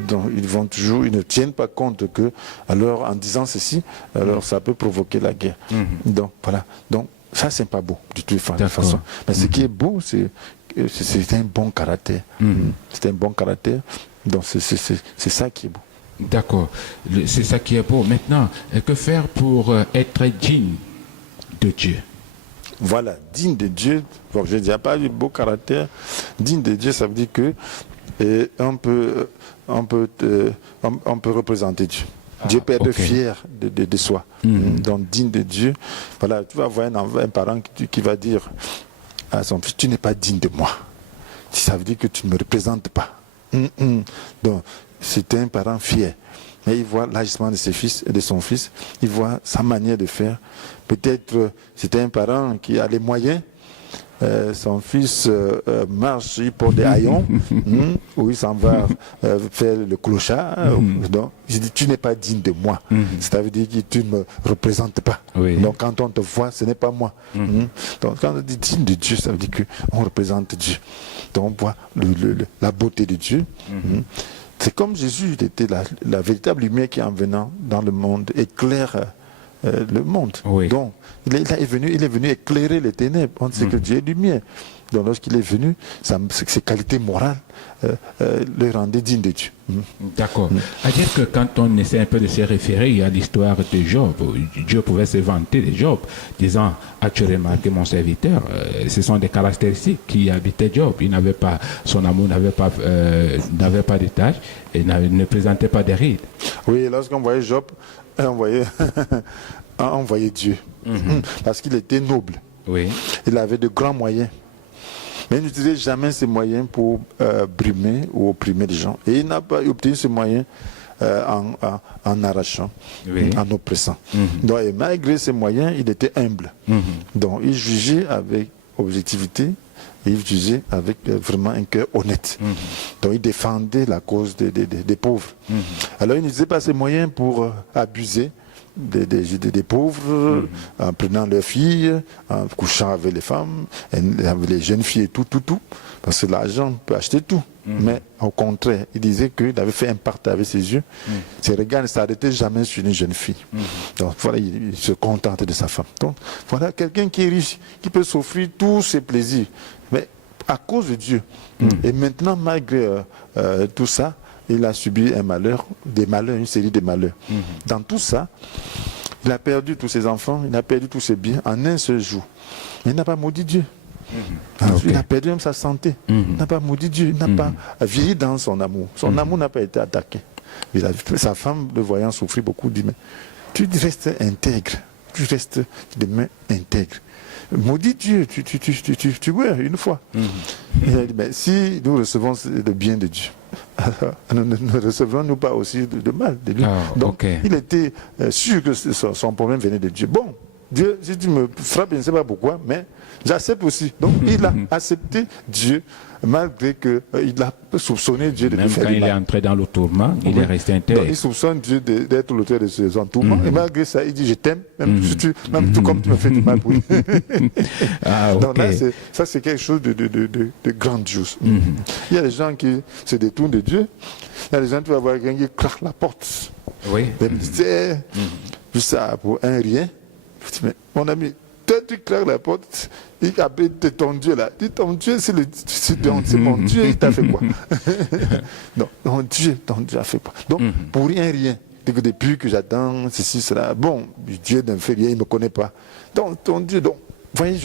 Donc ils ne tiennent pas compte que, alors en disant ceci, alors ça peut provoquer la guerre. Donc voilà. Donc ça c'est pas beau du tout de toute façon. Mais ce qui est beau, c'est un bon caractère. C'est un bon caractère. Donc c'est ça qui est beau. D'accord. C'est ça qui est beau. Maintenant, que faire pour être digne de Dieu? Voilà, digne de Dieu, bon, je ne dis pas du beau caractère, digne de Dieu, ça veut dire que on peut représenter Dieu. Dieu peut être fier de soi. Donc, digne de Dieu, voilà, tu vas voir un parent qui va dire à son fils, tu n'es pas digne de moi. Ça veut dire que tu ne me représentes pas. Donc, c'est un parent fier. Mais il voit l'agissement de ses fils et de son fils, il voit sa manière de faire. Peut-être c'était un parent qui a les moyens. Son fils marche, il porte des haillons, ou il s'en va faire le clochard. Donc, il dit, tu n'es pas digne de moi. Ça veut dire que tu ne me représentes pas. Oui. Donc, quand on te voit, ce n'est pas moi. Donc, quand on dit digne de Dieu, ça veut dire qu'on représente Dieu. Donc, on voit la beauté de Dieu. C'est comme Jésus, il était la véritable lumière qui, en venant dans le monde, éclaire le monde. Oui. Donc, il est venu éclairer les ténèbres. On sait que Dieu est lumière. Donc, lorsqu'il est venu, ses qualités morales le rendaient digne de Dieu. D'accord. À dire que quand on essaie un peu de se référer à l'histoire de Job, Dieu pouvait se vanter de Job, disant, as-tu remarqué mon serviteur, ce sont des caractéristiques qui habitaient Job. Il n'avait pas, son amour n'avait pas de tâches et ne présentait pas de rides. Oui, lorsqu'on voyait Job, on voyait Dieu. Parce qu'il était noble. Oui. Il avait de grands moyens. Mais il n'utilisait jamais ces moyens pour brimer ou opprimer les gens. Et il n'a pas obtenu ces moyens en arrachant, en oppressant. Donc, et malgré ces moyens, il était humble. Donc, il jugeait avec objectivité et il jugeait avec vraiment un cœur honnête. Donc, il défendait la cause des pauvres. Alors, il n'utilisait pas ces moyens pour abuser des pauvres, en prenant leurs filles, en couchant avec les femmes, avec les jeunes filles et tout. Parce que l'argent peut acheter tout. Mais au contraire, il disait qu'il avait fait un pacte avec ses yeux. Ses regards ne s'arrêtaient jamais sur une jeune fille. Donc voilà, il se contentait de sa femme. Donc voilà quelqu'un qui est riche, qui peut s'offrir tous ses plaisirs. Mais à cause de Dieu. Et maintenant, malgré tout ça, il a subi un malheur, une série de malheurs. Dans tout ça, il a perdu tous ses enfants, il a perdu tous ses biens en un seul jour. Mais il n'a pas maudit Dieu. Il a perdu même sa santé. Il n'a pas maudit Dieu, il n'a pas vieilli dans son amour. Son amour n'a pas été attaqué. Sa femme, le voyant souffrir beaucoup, dit, mais tu restes intègre, tu restes de main intègre. Maudit Dieu, tu meurs une fois. Il a dit, mais si nous recevons le bien de Dieu, alors, ne recevrons-nous pas aussi de mal de lui? Donc, il était sûr que son problème venait de Dieu. Bon, Dieu, si tu me frappes, je ne sais pas pourquoi, mais j'accepte aussi. Donc, il a accepté Dieu, malgré qu'il a soupçonné Dieu de lui faire du mal. Même quand il est entré dans le tourment, il est resté intègre. Donc, il soupçonne Dieu d'être l'auteur de ses tourments. Et malgré ça, il dit, je t'aime, même tout comme tu me fais du mal pour lui. Donc là, ça c'est quelque chose de grandiose. Il y a des gens qui se détournent de Dieu. Il y a des gens qui vont voir quelqu'un qui claque la porte. Oui. Juste ça, pour un rien. Mais mon ami, toi tu claques la porte, il appelle ton Dieu là. Dis ton Dieu, c'est mon Dieu, il t'a fait quoi? Non, ton Dieu a fait quoi? Donc, pour rien. Depuis que j'attends ceci, cela, bon, Dieu ne fait rien, il ne me connaît pas. Donc, ton Dieu, donc, voyez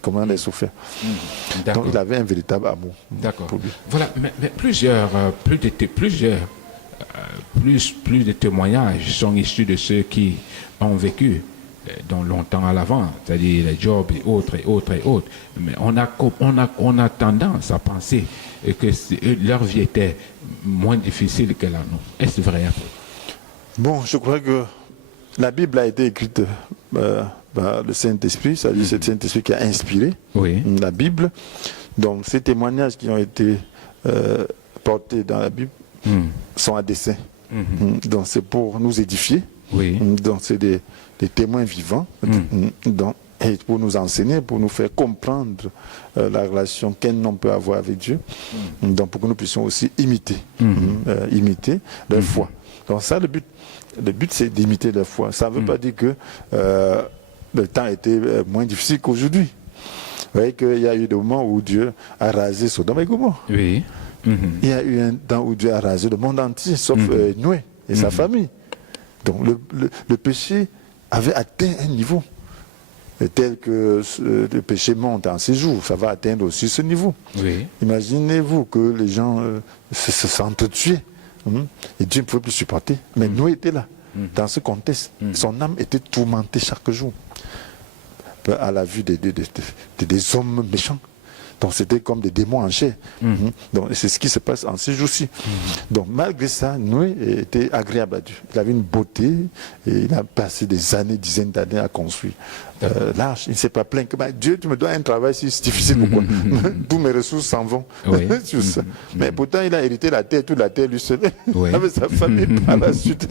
comment il a souffert. Donc, il avait un véritable amour. D'accord. Voilà, mais plus de témoignages sont issus de ceux qui ont vécu dans longtemps à l'avant, c'est-à-dire les Job et autres. Mais on a tendance à penser que leur vie était moins difficile que la nôtre. Est-ce vrai? Bon, je crois que la Bible a été écrite par le Saint-Esprit, c'est-à-dire c'est le Saint-Esprit qui a inspiré la Bible. Donc ces témoignages qui ont été portés dans la Bible sont à dessein. Donc c'est pour nous édifier. Donc c'est des témoins vivants. Donc, et pour nous enseigner, pour nous faire comprendre la relation qu'un homme peut avoir avec Dieu. Donc pour que nous puissions aussi imiter leur foi. Donc ça, le but c'est d'imiter leur foi. Ça ne veut pas dire que le temps était moins difficile qu'aujourd'hui. Vous voyez qu'il y a eu des moments où Dieu a rasé Sodome et Gomorrhe. Il y a eu un temps où Dieu a rasé le monde entier, sauf Noé. et sa famille. Donc le péché avait atteint un niveau tel que le péché monte en séjour, ça va atteindre aussi ce niveau. Oui. Imaginez-vous que les gens se sentent tués, et Dieu ne pouvait plus supporter. Mais Noé était là, dans ce contexte. Son âme était tourmentée chaque jour à la vue des hommes méchants. Donc c'était comme des démons en chair. Donc c'est ce qui se passe en ces jours-ci. Donc malgré ça, Noé était agréable à Dieu. Il avait une beauté et il a passé des années, dizaines d'années à construire l'arche. Il ne s'est pas plaint que Dieu, tu me dois un travail si c'est difficile, pourquoi? Tous mes ressources s'en vont. Oui. Mais pourtant il a hérité la terre, toute la terre lui seul, Oui. avec sa famille par la suite.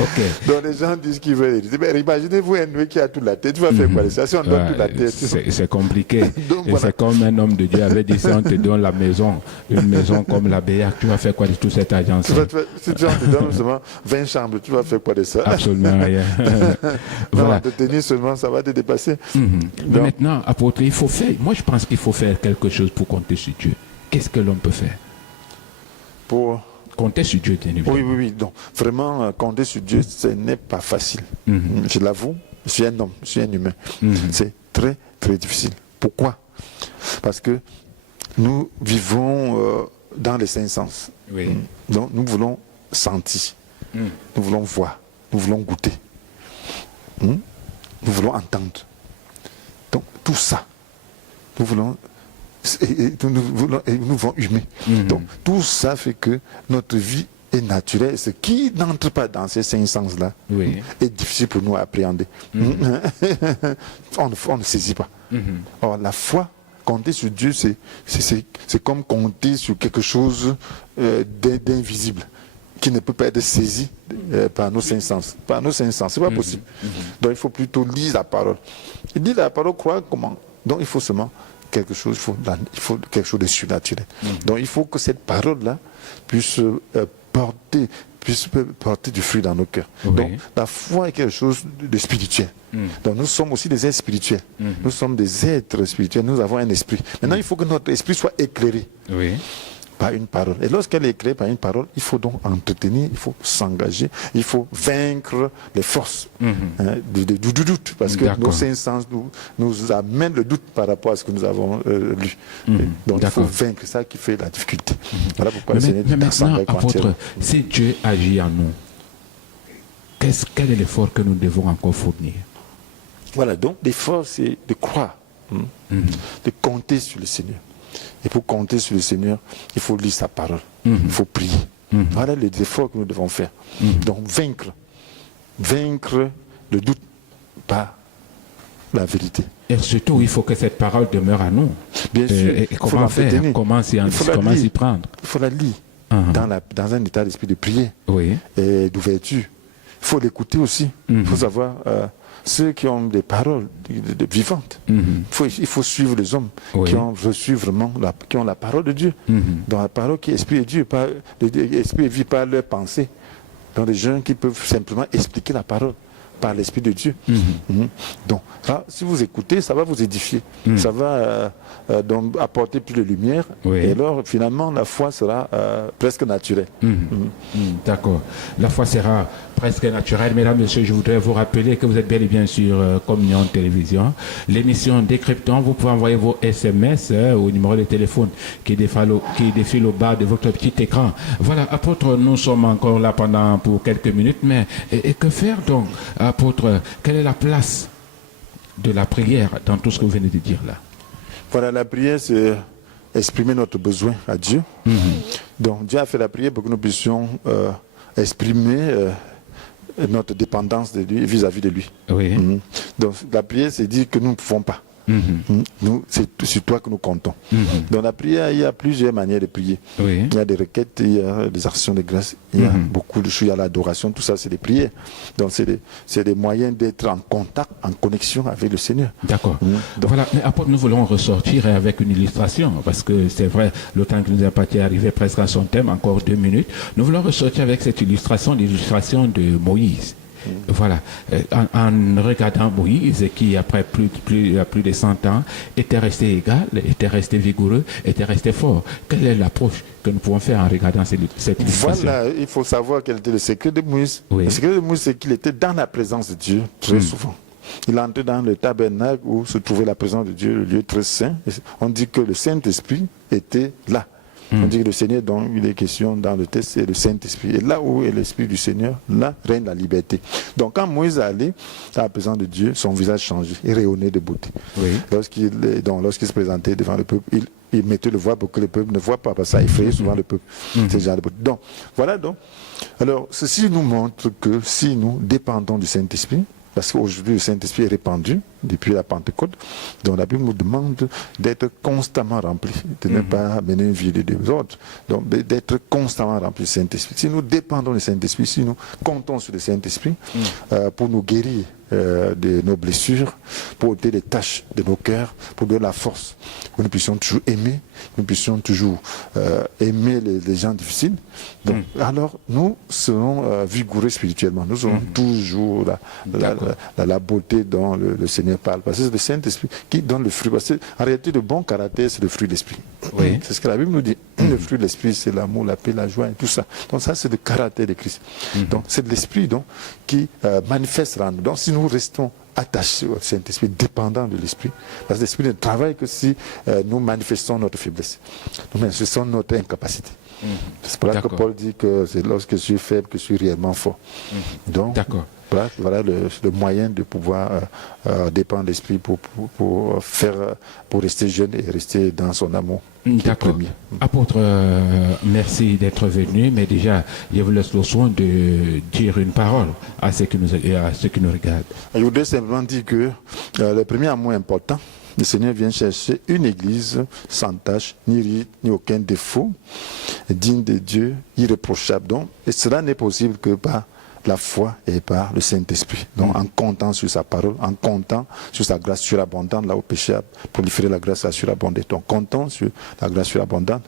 Ok. Donc les gens disent qu'ils veulent hériter. Mais imaginez-vous un Noé qui a toute la terre, tu vas faire quoi de ça? Si on donne toute la terre, c'est compliqué. Donc, et voilà. c'est comme un homme de Dieu avait dit, si on te donne la maison, une maison comme la Béac, tu vas faire quoi de tout cet argent? Si tu te donnes seulement 20 chambres, tu vas faire quoi de ça? Absolument rien. Non, Voilà. te tenir seulement, ça va te dépasser. Mais maintenant, apôtre, il faut faire. Moi, je pense qu'il faut faire quelque chose pour compter sur Dieu. Qu'est-ce que l'homme peut faire? Pour... Compter sur Dieu, bien évidemment. Oui. Donc, vraiment, compter sur Dieu, ce n'est pas facile. Je l'avoue, je suis un homme, je suis un humain. C'est très, très difficile. Pourquoi? Parce que nous vivons dans les cinq sens. Oui. Donc, nous voulons sentir, nous voulons voir, nous voulons goûter, nous voulons entendre. Donc, tout ça, nous voulons humer. Donc, tout ça fait que notre vie est naturelle. Ce qui n'entre pas dans ces cinq sens-là est difficile pour nous à appréhender. On ne saisit pas. Or, la foi, compter sur Dieu, c'est comme compter sur quelque chose d'invisible, qui ne peut pas être saisi par nos cinq sens. Par nos cinq sens, c'est pas possible. Donc il faut plutôt lire la parole. Et lire la parole, croire comment? Donc il faut seulement quelque chose, il faut quelque chose de surnaturel. Donc il faut que cette parole-là puisse porter du fruit dans nos cœurs. Donc la foi est quelque chose de spirituel. Donc nous sommes aussi des êtres spirituels. Nous sommes des êtres spirituels, nous avons un esprit. Maintenant il faut que notre esprit soit éclairé par une parole. Et lorsqu'elle est éclairée par une parole, il faut donc entretenir, il faut s'engager, il faut vaincre les forces du doute, parce que nos cinq sens nous amènent le doute par rapport à ce que nous avons lu. Donc il faut vaincre ça qui fait la difficulté. Voilà pourquoi le Seigneur dit dans sa apôtre, si Dieu agit en nous, quel est l'effort que nous devons encore fournir? Voilà, donc l'effort c'est de croire, de compter sur le Seigneur. Et pour compter sur le Seigneur, il faut lire sa parole, il faut prier. Voilà les efforts que nous devons faire. Donc vaincre le doute par la vérité. Et surtout, il faut que cette parole demeure à nous. Bien sûr. Et comment faire? Comment s'y prendre? Il faut la lire dans un état d'esprit de prière et d'ouverture. Il faut l'écouter aussi. Il faut savoir ceux qui ont des paroles vivantes. Il faut suivre les hommes qui ont reçu vraiment qui ont la parole de Dieu. Dans la parole qui est esprit et Dieu, esprit et vie par leur pensée. Dans des gens qui peuvent simplement expliquer la parole par l'esprit de Dieu. Donc, ça, si vous écoutez, ça va vous édifier. Ça va donc apporter plus de lumière. Et alors, finalement, la foi sera presque naturelle. D'accord. La foi sera presque naturelle. Mesdames, Messieurs, je voudrais vous rappeler que vous êtes bel et bien sur Communion Télévision. L'émission Décryptant, vous pouvez envoyer vos SMS au numéro de téléphone qui défile au bas de votre petit écran. Voilà, apôtre, nous sommes encore là pour quelques minutes, mais et que faire donc, apôtre? Quelle est la place de la prière dans tout ce que vous venez de dire là? Voilà, la prière, c'est exprimer notre besoin à Dieu. Donc, Dieu a fait la prière pour que nous puissions exprimer notre dépendance de lui, vis-à-vis de lui. Donc, la prière, c'est dire que nous ne pouvons pas. C'est sur toi que nous comptons. Dans la prière, il y a plusieurs manières de prier. Il y a des requêtes, il y a des actions de grâce, il y a beaucoup de choses, il y a l'adoration, tout ça c'est des prières. Donc c'est des moyens d'être en contact, en connexion avec le Seigneur. D'accord. Voilà, mais après nous voulons ressortir avec une illustration, parce que c'est vrai, le temps qui nous est parti arriver presque à son thème, encore 2 minutes. Nous voulons ressortir avec cette illustration, l'illustration de Moïse. Voilà. En regardant Moïse, qui après plus de 100 ans, était resté égal, était resté vigoureux, était resté fort. Quelle est l'approche que nous pouvons faire en regardant cette illustration? Voilà, il faut savoir quel était le secret de Moïse. Oui. Le secret de Moïse, c'est qu'il était dans la présence de Dieu très souvent. Il entrait dans le tabernacle où se trouvait la présence de Dieu, le lieu très saint. On dit que le Saint-Esprit était là. On dit que le Seigneur, dont il est question dans le texte, c'est le Saint-Esprit. Et là où est l'Esprit du Seigneur, là règne la liberté. Donc quand Moïse allait dans la présence de Dieu, son visage changeait, il rayonnait de beauté. Oui. Lorsqu'il se présentait devant le peuple, il mettait le voile pour que le peuple ne voit pas, parce que ça effrayait souvent le peuple. C'est ce genre de beauté. Donc, voilà donc. Alors, ceci nous montre que si nous dépendons du Saint-Esprit, parce qu'aujourd'hui le Saint-Esprit est répandu depuis la Pentecôte, donc la Bible nous demande d'être constamment rempli, de ne pas mener une vie de désordre, donc d'être constamment rempli du Saint-Esprit. Si nous dépendons du Saint-Esprit, si nous comptons sur le Saint-Esprit pour nous guérir de nos blessures, pour ôter les tâches de nos cœurs, pour donner la force, que nous puissions toujours aimer, nous puissions toujours aimer les gens difficiles. Donc, alors nous serons vigoureux spirituellement, nous aurons toujours la beauté dont le Seigneur parle, parce que c'est le Saint-Esprit qui donne le fruit. Parce qu'en réalité, le bon caractère, c'est le fruit de l'Esprit. Oui. C'est ce que la Bible nous dit. Le fruit de l'Esprit, c'est l'amour, la paix, la joie et tout ça. Donc ça, c'est le caractère de Christ. Donc c'est de l'Esprit qui manifeste en nous. Donc si nous restons attachés au Saint-Esprit, dépendants de l'Esprit, parce que l'Esprit ne travaille que si nous manifestons notre faiblesse, nous manifestons notre incapacité. C'est pour ça que Paul dit que c'est lorsque je suis faible que je suis réellement fort. Donc, voilà le moyen de pouvoir dépendre de l'Esprit pour rester jeune et rester dans son amour. D'accord. Apôtre, merci d'être venu, mais déjà, je vous laisse le soin de dire une parole à ceux qui nous regardent. Je voudrais simplement dire que le premier amour important, le Seigneur vient chercher une église sans tache, ni rite, ni aucun défaut, digne de Dieu, irréprochable. Donc, et cela n'est possible que par la foi et par le Saint-Esprit. Donc, en comptant sur sa parole, en comptant sur sa grâce surabondante, là où le péché a proliféré, la grâce a surabondé. Donc, comptons sur la grâce surabondante.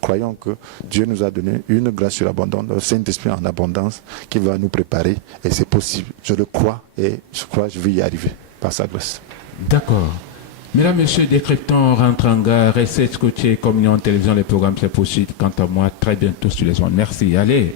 Croyons que Dieu nous a donné une grâce surabondante, le Saint-Esprit en abondance, qui va nous préparer. Et c'est possible. Je le crois et je vais y arriver par sa grâce. D'accord. Mesdames, Messieurs, décryptons, rentre en gare, restez scotchés, Communion Télévision, les programmes c'est possible. Quant à moi, très bientôt sur les ondes. Merci. Allez.